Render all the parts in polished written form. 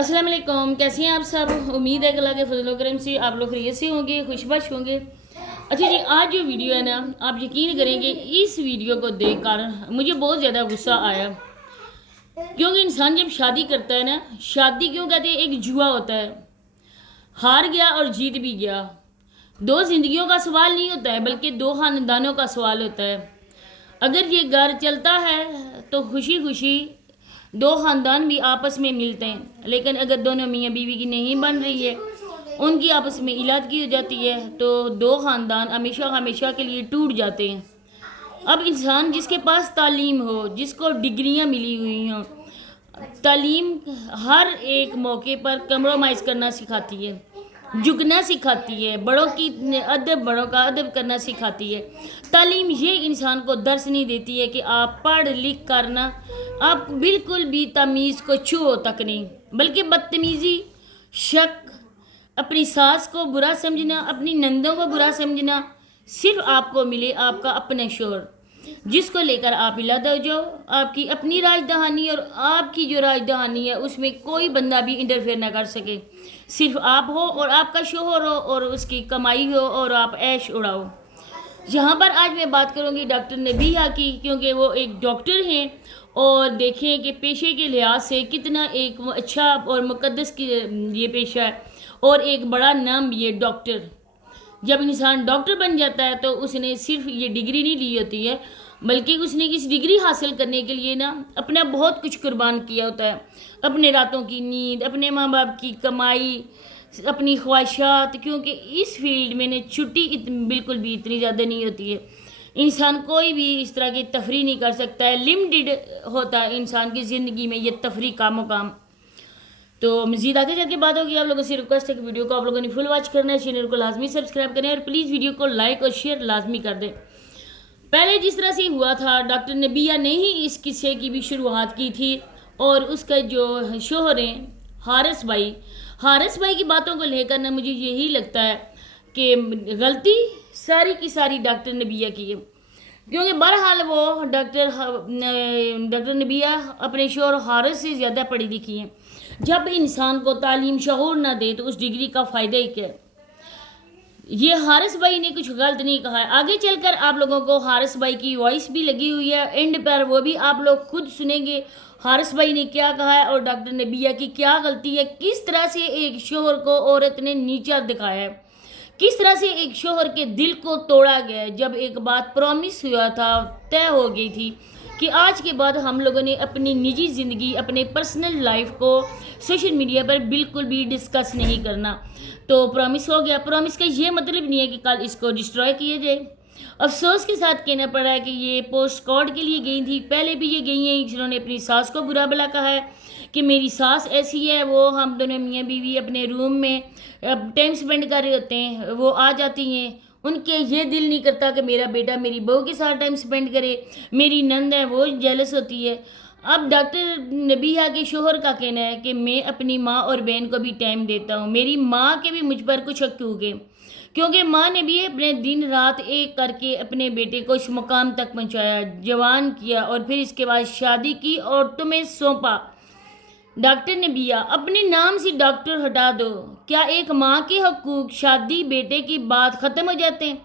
السلام علیکم، کیسے ہیں آپ سب؟ امید ہے کہ اللہ کے فضل و کرم سے آپ لوگ خیریت سے ہوں گے، خوش بش ہوں گے۔ اچھا جی، آج جو ویڈیو ہے نا، آپ یقین کریں گے اس ویڈیو کو دیکھ کر مجھے بہت زیادہ غصہ آیا، کیونکہ انسان جب شادی کرتا ہے نا، شادی کیوں کہتے ہیں، ایک جوا ہوتا ہے، ہار گیا اور جیت بھی گیا۔ دو زندگیوں کا سوال نہیں ہوتا ہے، بلکہ دو خاندانوں کا سوال ہوتا ہے۔ اگر یہ گھر چلتا ہے تو خوشی خوشی دو خاندان بھی آپس میں ملتے ہیں، لیکن اگر دونوں میاں بیوی کی نہیں بن رہی ہے، ان کی آپس میں علیحدگی ہو جاتی ہے، تو دو خاندان ہمیشہ ہمیشہ کے لیے ٹوٹ جاتے ہیں۔ اب انسان جس کے پاس تعلیم ہو، جس کو ڈگریاں ملی ہوئی ہوں، تعلیم ہر ایک موقع پر کمپرومائز کرنا سکھاتی ہے، جھکنا سکھاتی ہے، بڑوں کا ادب کرنا سکھاتی ہے۔ تعلیم یہ انسان کو درس نہیں دیتی ہے کہ آپ پڑھ لکھ کرنا آپ بالکل بھی تمیز کو چھو تک نہیں، بلکہ بدتمیزی، شک، اپنی ساس کو برا سمجھنا، اپنی نندوں کو برا سمجھنا، صرف آپ کو ملے آپ کا اپنا شوہر، جس کو لے کر آپ علیحدہ ہو جاؤ، آپ کی اپنی راج دہانی اور آپ کی جو راج دہانی ہے اس میں کوئی بندہ بھی انٹرفیئر نہ کر سکے، صرف آپ ہو اور آپ کا شوہر ہو اور اس کی کمائی ہو اور آپ عیش اڑاؤ۔ یہاں پر آج میں بات کروں گی ڈاکٹر نبیہ کی، کیونکہ وہ ایک ڈاکٹر ہیں اور دیکھیں کہ پیشے کے لحاظ سے کتنا ایک اچھا اور مقدس کی یہ پیشہ ہے، اور ایک بڑا نام بھی ہے ڈاکٹر۔ جب انسان ڈاکٹر بن جاتا ہے تو اس نے صرف یہ ڈگری نہیں لی ہوتی ہے، بلکہ اس نے اس ڈگری حاصل کرنے کے لیے نا اپنا بہت کچھ قربان کیا ہوتا ہے، اپنے راتوں کی نیند، اپنے ماں باپ کی کمائی، اپنی خواہشات، کیونکہ اس فیلڈ میں نے چھٹی بالکل بھی اتنی زیادہ نہیں ہوتی ہے، انسان کوئی بھی اس طرح کی تفریح نہیں کر سکتا ہے، لمیٹڈ ہوتا ہے انسان کی زندگی میں یہ تفریح کا مقام۔ تو مزید آگے چل کے بات ہوگی، آپ لوگوں سے ریکویسٹ ہے کہ ویڈیو کو آپ لوگوں نے فل واچ کرنا ہے، چینل کو لازمی سبسکرائب کریں اور پلیز ویڈیو کو لائک اور شیئر لازمی کر دیں۔ پہلے جس طرح سے ہوا تھا، ڈاکٹر نبیہ نے ہی اس قصے کی بھی شروعات کی تھی، اور اس کا جو شوہر ہیں حارث بھائی کی باتوں کو لے کر نا مجھے یہی لگتا ہے کہ غلطی ساری کی ساری ڈاکٹر نبیہ کی ہے، کیونکہ بہرحال وہ ڈاکٹر نبیہ اپنے شوہر حارث سے زیادہ پڑھی لکھی ہیں۔ جب انسان کو تعلیم شعور نہ دے تو اس ڈگری کا فائدہ ہی کیا ہے؟ یہ حارث بھائی نے کچھ غلط نہیں کہا ہے، آگے چل کر آپ لوگوں کو حارث بھائی کی وائس بھی لگی ہوئی ہے، اینڈ پر وہ بھی آپ لوگ خود سنیں گے حارث بھائی نے کیا کہا ہے اور ڈاکٹر نبیہ کی کیا غلطی ہے، کس طرح سے ایک شوہر کو عورت نے نیچا دکھایا ہے، کس طرح سے ایک شوہر کے دل کو توڑا گیا ہے۔ جب ایک بات پرومس ہوا تھا، طے ہو گئی تھی کہ آج کے بعد ہم لوگوں نے اپنی نجی زندگی، اپنے پرسنل لائف کو سوشل میڈیا پر بالکل بھی ڈسکس نہیں کرنا، تو پرومس ہو گیا۔ پرومس کا یہ مطلب نہیں ہے کہ کل اس کو ڈسٹروائے کیا جائے۔ افسوس کے ساتھ کہنا پڑا ہے کہ یہ پوسٹ کارڈ کے لیے گئی تھی، پہلے بھی یہ گئی ہیں جنہوں نے اپنی ساس کو برا بھلا کہا ہے کہ میری ساس ایسی ہے، وہ ہم دونوں میاں بیوی اپنے روم میں ٹائم سپینڈ کر رہے ہوتے ہیں، وہ آ جاتی ہیں، ان کے یہ دل نہیں کرتا کہ میرا بیٹا میری بہو کے ساتھ ٹائم سپینڈ کرے، میری نند ہے وہ جیلس ہوتی ہے۔ اب ڈاکٹر نبیہ کے شوہر کا کہنا ہے کہ میں اپنی ماں اور بہن کو بھی ٹائم دیتا ہوں، میری ماں کے بھی مجھ پر کچھ حقوق ہیں، کیونکہ ماں نے بھی اپنے دن رات ایک کر کے اپنے بیٹے کو اس مقام تک پہنچایا، جوان کیا، اور پھر اس کے بعد شادی کی اور تمہیں سونپا۔ ڈاکٹر نبیہ، اپنے نام سے ڈاکٹر ہٹا دو۔ کیا ایک ماں کے حقوق شادی بیٹے کی بات ختم ہو جاتے ہیں؟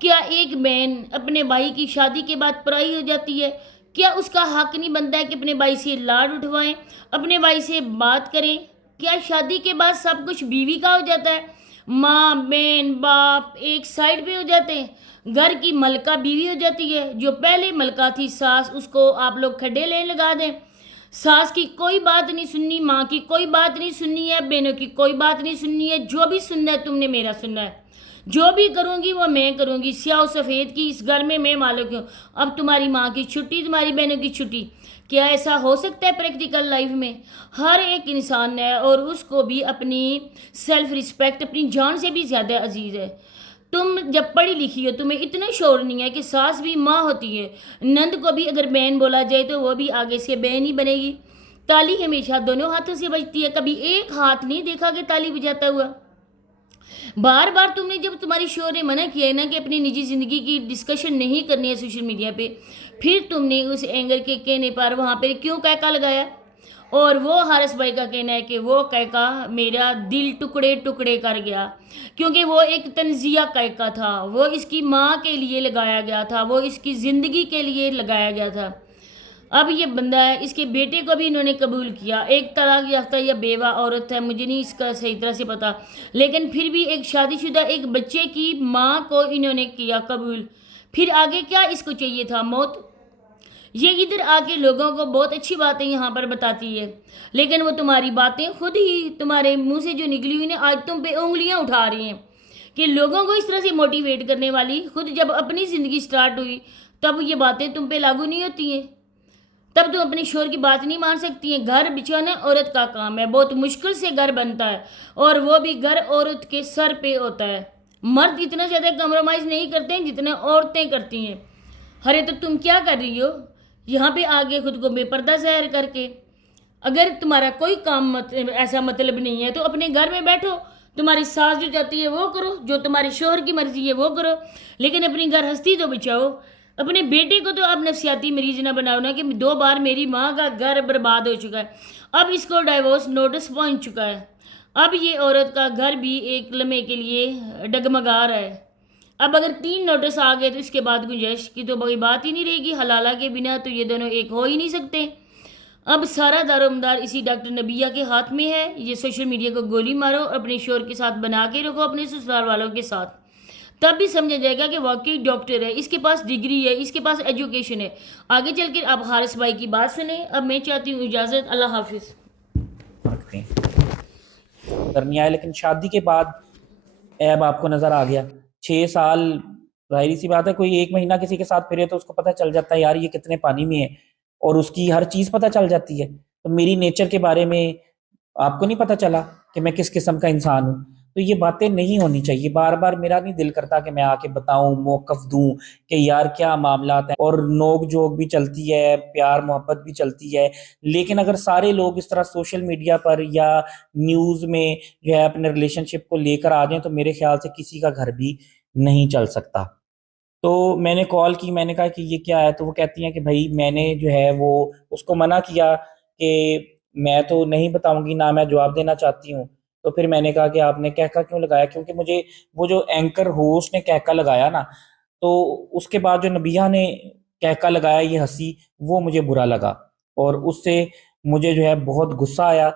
کیا ایک بہن اپنے بھائی کی شادی کے بعد پرائی ہو جاتی ہے؟ کیا اس کا حق نہیں بنتا ہے کہ اپنے بھائی سے لاڈ اٹھوائیں، اپنے بھائی سے بات کریں؟ کیا شادی کے بعد سب کچھ بیوی کا ہو جاتا ہے؟ ماں، بہن، باپ ایک سائڈ پہ ہو جاتے ہیں، گھر کی ملکہ بیوی ہو جاتی ہے، جو پہلے ملکہ تھی ساس، اس کو آپ لوگ کھڈے لے لگا دیں، ساس کی کوئی بات نہیں سننی، ماں کی کوئی بات نہیں سننی ہے، بہنوں کی کوئی بات نہیں سننی ہے، جو بھی سننا ہے تم نے میرا سننا ہے، جو بھی کروں گی وہ میں کروں گی، سیاہ و سفید کی اس گھر میں مالک ہوں، اب تمہاری ماں کی چھٹی، تمہاری بہنوں کی چھٹی۔ کیا ایسا ہو سکتا ہے پریکٹیکل لائف میں؟ ہر ایک انسان ہے اور اس کو بھی اپنی سیلف رسپیکٹ اپنی جان سے بھی زیادہ عزیز ہے۔ تم جب پڑھی لکھی ہو تمہیں اتنا شعور نہیں ہے کہ ساس بھی ماں ہوتی ہے، نند کو بھی اگر بہن بولا جائے تو وہ بھی آگے سے بہن ہی بنے گی۔ تالی ہمیشہ دونوں ہاتھوں سے بجتی ہے، کبھی ایک ہاتھ نہیں دیکھا کہ تالی بجاتا ہوا۔ بار بار تم نے جب تمہاری شوہر نے منع کیا ہے نا کہ اپنی نجی زندگی کی ڈسکشن نہیں کرنی ہے سوشل میڈیا پہ، پھر تم نے اس اینگر کے کہنے پر وہاں پہ کیوں کہکا لگایا؟ اور وہ حارث بھائی کا کہنا ہے کہ وہ قیقہ میرا دل ٹکڑے ٹکڑے کر گیا، کیونکہ وہ ایک تنزیہ قیقہ تھا، وہ اس کی ماں کے لیے لگایا گیا تھا، وہ اس کی زندگی کے لیے لگایا گیا تھا۔ اب یہ بندہ ہے، اس کے بیٹے کو بھی انہوں نے قبول کیا، ایک طلاق یافتہ یا بیوہ عورت ہے، مجھے نہیں اس کا صحیح طرح سے پتا، لیکن پھر بھی ایک شادی شدہ ایک بچے کی ماں کو انہوں نے کیا قبول۔ پھر آگے کیا اس کو چاہیے تھا؟ موت۔ یہ ادھر آ کے لوگوں کو بہت اچھی باتیں یہاں پر بتاتی ہے، لیکن وہ تمہاری باتیں خود ہی تمہارے منہ سے جو نکلی ہوئی آج تم پہ انگلیاں اٹھا رہی ہیں کہ لوگوں کو اس طرح سے موٹیویٹ کرنے والی، خود جب اپنی زندگی سٹارٹ ہوئی تب یہ باتیں تم پہ لاگو نہیں ہوتی ہیں، تب تم اپنے شوہر کی بات نہیں مان سکتی ہیں۔ گھر بچھانا عورت کا کام ہے، بہت مشکل سے گھر بنتا ہے، اور وہ بھی گھر عورت کے سر پہ ہوتا ہے۔ مرد اتنا زیادہ کمپرومائز نہیں کرتے ہیں جتنے عورتیں کرتی ہیں۔ ارے تو تم کیا کر رہی ہو یہاں پہ آگے خود کو بے پردہ ظاہر کر کے؟ اگر تمہارا کوئی کام ایسا مطلب نہیں ہے تو اپنے گھر میں بیٹھو، تمہاری ساس جو چاہتی ہے وہ کرو، جو تمہارے شوہر کی مرضی ہے وہ کرو، لیکن اپنی گھر ہستی تو بچاؤ۔ اپنے بیٹے کو تو آپ نفسیاتی مریض نہ بناؤ نا کہ 2 بار میری ماں کا گھر برباد ہو چکا ہے، اب اس کو ڈائیورس نوٹس پہنچ چکا ہے، اب یہ عورت کا گھر بھی ایک لمحے کے لیے ڈگمگا رہا ہے۔ اب اگر 3 نوٹس آ گئے تو اس کے بعد گنجائش کی تو کوئی بات ہی نہیں رہے گی، حلالہ کے بنا تو یہ دونوں ایک ہو ہی نہیں سکتے۔ اب سارا دار و مدار اسی ڈاکٹر نبیہ کے ہاتھ میں ہے۔ یہ سوشل میڈیا کو گولی مارو، اپنے شوہر کے ساتھ بنا کے رکھو، اپنے سسرال والوں کے ساتھ، تب بھی سمجھا جائے گا کہ واقعی ڈاکٹر ہے، اس کے پاس ڈگری ہے، اس کے پاس ایجوکیشن ہے۔ آگے چل کے آپ حارث بھائی کی بات سنیں۔ اب میں چاہتی ہوں اجازت، اللہ حافظ۔ رکھتے ہیں نظر نہیں آیا، لیکن شادی کے بعد عیب آپ کو نظر آ گیا۔ 6 سال ظاہری سی بات ہے، کوئی 1 مہینہ کسی کے ساتھ پھرے تو اس کو پتہ چل جاتا ہے یار یہ کتنے پانی میں ہے، اور اس کی ہر چیز پتہ چل جاتی ہے۔ تو میری نیچر کے بارے میں آپ کو نہیں پتہ چلا کہ میں کس قسم کا انسان ہوں؟ تو یہ باتیں نہیں ہونی چاہیے۔ بار بار میرا نہیں دل کرتا کہ میں آ کے بتاؤں، موقف دوں کہ یار کیا معاملات ہیں، اور نوک جھوک بھی چلتی ہے، پیار محبت بھی چلتی ہے، لیکن اگر سارے لوگ اس طرح سوشل میڈیا پر یا نیوز میں جو ہے اپنے ریلیشن شپ کو لے کر آ جائیں تو میرے خیال سے کسی کا گھر بھی نہیں چل سکتا۔ تو میں نے کال کی، میں نے کہا کہ یہ کیا ہے، تو وہ کہتی ہیں کہ بھائی میں نے جو ہے وہ اس کو منع کیا کہ میں تو نہیں بتاؤں گی، نہ میں جواب دینا چاہتی ہوں۔ تو پھر میں نے کہا کہ آپ نے کہکا کیوں لگایا؟ کیونکہ مجھے وہ جو اینکر ہوسٹ نے کہکا لگایا نا، تو اس کے بعد جو نبیہ نے کہکا لگایا یہ ہنسی، وہ مجھے برا لگا، اور اس سے مجھے جو ہے بہت غصہ آیا،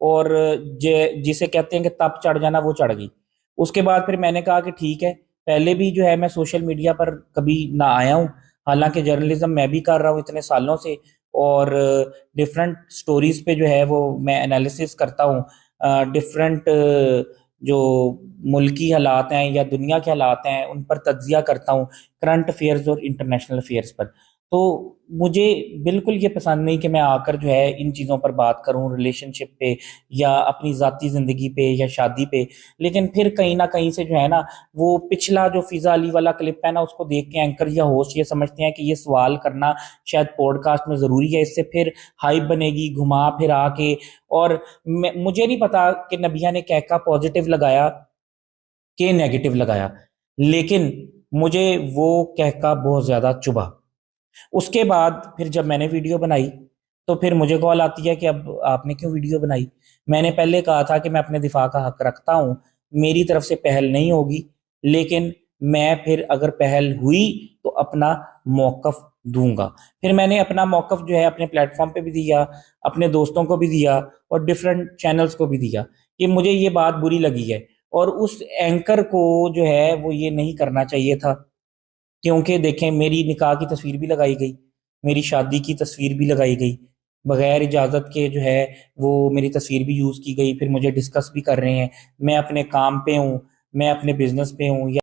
اور جسے کہتے ہیں کہ تپ چڑھ جانا، وہ چڑھ گئی۔ اس کے بعد پھر میں نے کہا کہ ٹھیک ہے، پہلے بھی جو ہے میں سوشل میڈیا پر کبھی نہ آیا ہوں، حالانکہ جرنلزم میں بھی کر رہا ہوں اتنے سالوں سے، اور ڈیفرنٹ سٹوریز پہ جو ہے وہ میں انالیسس کرتا ہوں، ڈیفرنٹ جو ملکی حالات ہیں یا دنیا کے حالات ہیں ان پر تجزیہ کرتا ہوں، کرنٹ افیئرز اور انٹرنیشنل افیئرز پر۔ تو مجھے بالکل یہ پسند نہیں کہ میں آ کر جو ہے ان چیزوں پر بات کروں، ریلیشن شپ پہ یا اپنی ذاتی زندگی پہ یا شادی پہ، لیکن پھر کہیں نہ کہیں سے جو ہے نا وہ پچھلا جو فضا علی والا کلپ ہے نا، اس کو دیکھ کے اینکر یا ہوسٹ یہ سمجھتے ہیں کہ یہ سوال کرنا شاید پوڈ کاسٹ میں ضروری ہے، اس سے پھر ہائپ بنے گی گھما پھر آ کے۔ اور مجھے نہیں پتا کہ نبیہ نے کہکا پازیٹیو لگایا کہ نیگیٹو لگایا، لیکن مجھے وہ کہکا بہت زیادہ چبھا۔ اس کے بعد پھر جب میں نے ویڈیو بنائی تو پھر مجھے کال آتی ہے کہ اب آپ نے کیوں ویڈیو بنائی؟ میں نے پہلے کہا تھا کہ میں اپنے دفاع کا حق رکھتا ہوں، میری طرف سے پہل نہیں ہوگی، لیکن میں پھر اگر پہل ہوئی تو اپنا موقف دوں گا۔ پھر میں نے اپنا موقف جو ہے اپنے پلیٹ فارم پہ بھی دیا، اپنے دوستوں کو بھی دیا، اور ڈیفرنٹ چینلز کو بھی دیا کہ مجھے یہ بات بری لگی ہے، اور اس اینکر کو جو ہے وہ یہ نہیں کرنا چاہیے تھا، کیونکہ دیکھیں میری نکاح کی تصویر بھی لگائی گئی، میری شادی کی تصویر بھی لگائی گئی، بغیر اجازت کے جو ہے وہ میری تصویر بھی یوز کی گئی، پھر مجھے ڈسکس بھی کر رہے ہیں۔ میں اپنے کام پہ ہوں، میں اپنے بزنس پہ ہوں، یا